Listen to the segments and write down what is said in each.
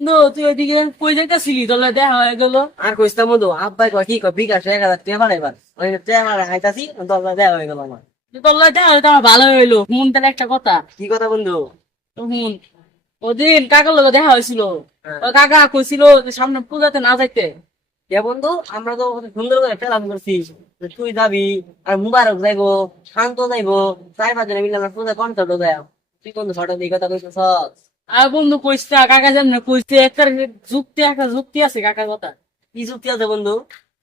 No তুই ওইদিকে কই যাইতাছিলি? তোর দেখা হয়ে গেল। আর কইস্তা বন্ধু আব্বাই কয় কি কয় বিকাশ এক হাজার টাকা বাড়াইবার ওই টাকা খাইতাছি দশ দেওয়া হয়ে গেল আমার। তোর দেখা হলে তো আমার ভালো হইল। হুন তাহলে একটা কথা। কি কথা বন্ধু? হুন। ওদিন কাকার লগে দেখা হয়েছিল। হ্যাঁ। কাকা কইছিল যে সামনে পূজাতে না যাইতে। বন্ধু আমরা তো সুন্দর করে প্ল্যান করছি। তুই যাবি আর মুবারক যাইবো শান্ত যাইবো চার পাঁচ জনে মিলে আমরা পূজা কন্ট্রোল দেয় তুই বন্ধু ছোট দিকে কথা কইছিস আর বন্ধু কইছে কাকা যেমন কইছে একটা যুক্তি একটা যুক্তি আছে কাকার কথা। কি যুক্তি আছে বন্ধু?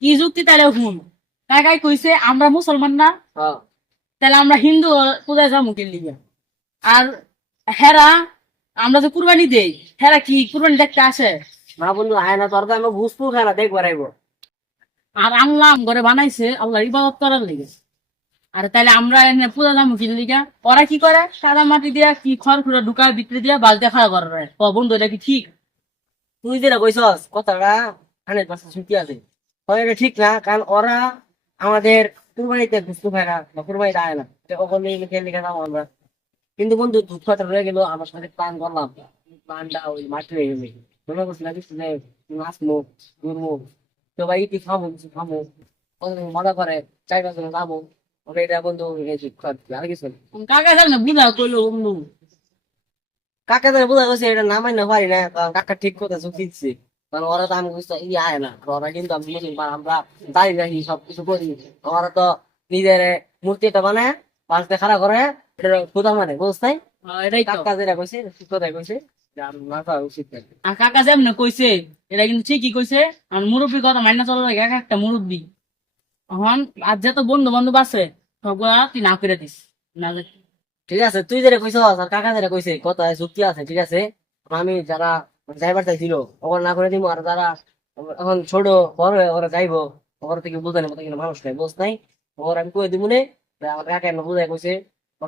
কি যুক্তি তাহলে শুন। কাকাই কইছে আমরা মুসলমান না হ্যাঁ। তাহলে আমরা হিন্দু পূজায় যাব কে লিগে? আর হেরা আমরা যে কুরবানি দেই হেরা কি কুরবানি দেখতে আসে? না বন্ধু আয় না তোর তো আমি বুঝব খাই না দেখব রাইবো আর আল্লাহ ঘরে বানাইছে আল্লাহ ইবাদত করার লিগে। আর তাহলে আমরা পূজা যাব কি লিগা ওরা কি করে? সাদা মাটি দিয়া কি খড় খুঁড়ে ঢুকায় ভিতরে দিয়া বালতে খাড়া করে ও বন্ধু, এটা কি ঠিক? তুই যেটা কইছস, কথাটা হান্ড্রেড পার্সেন্ট সত্যি আছে। হয় এটা ঠিক না? কারণ ওরা আমাদের কুরবানিতে বুঝতে পারে না, বা কুরবানিতে আয় না। ওখানে লিখে লিখে যাব আমরা। কিন্তু বন্ধু দুঃখটা রয়ে গেল, আমার সাথে প্ল্যান করলাম। প্ল্যানটা ওই মাঠে রয়ে গেল। মনে করছি না কিছু যে নাচবো ঘুরবো তো ভাই কি খাব কিছু খাব মজা করে চাই পাঁচ যাব। ওকে এটা বন্ধু এই যে আর কিছু না। কাকা জান না বুঝা কইলো বন্ধু। কাকা তো বোঝা গেছে এটা নামাই না পারি না কারণ কাকা ঠিক কথা চুক্তি দিচ্ছে কারণ ওরা তো আমি বুঝতে ই আয় না আর ওরা কিন্তু আমি বুঝি বা আমরা দাঁড়িয়ে রাখি সবকিছু করি। ওরা তো নিজের মূর্তিটা বানায় পাঁচটা খাড়া করে এটা খোদা মানে বুঝতে এটাই তো। কাকা যেটা কইছে ঠিক কথাই কইছে যে আর কাকা যেমন কইছে এটা কিন্তু ঠিকই কইছে আর মুরব্বী কথা মাইনা চলা এক একটা মুরব্বী। এখন আর যত বন্ধু বান্ধব আছে তুই ঠিক আছে, তুই যেটা আর কাকা যেটা কইছে, কথা চুক্তি আছে, ঠিক আছে? আমি যারা যাইবার চাইছিল ওরা না করে দিব আর যারা এখন ছোট, বড় ওরা যাইবো, ওরা থেকে বুঝতে নেব কিন্তু মানুষ নাই বুঝ নাই। ওরা আমি কই দিব নে আমার কাকা এমন বুঝাই কইছে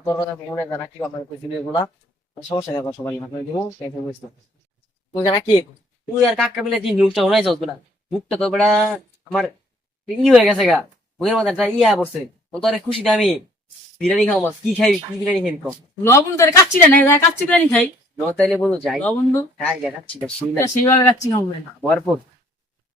তোর কথা মনে যারা কি আমার কইছিল এগুলা। সমস্যা সবাই না করে দিব তুই জানা কি, তুই আর কাকা মিলে যে নিউজটা শোনাই যাস না মুখটা তো বেড়া আমার হয়ে গেছে গা মধ্যে একটা ইয়া পড়ছে। তোর খুশি আমি বিরিয়ানি খাও মাছ কি খাই কি বিরিয়ানি খাবি কম লবণ তোর কাচ্চি না কাচ্চি বিরিয়ানি খাই। ন তাইলে বলো যাই। লবণ হ্যাঁ দেখাচ্ছি না। সেইভাবে কাচ্চি খাব না ভরপুর।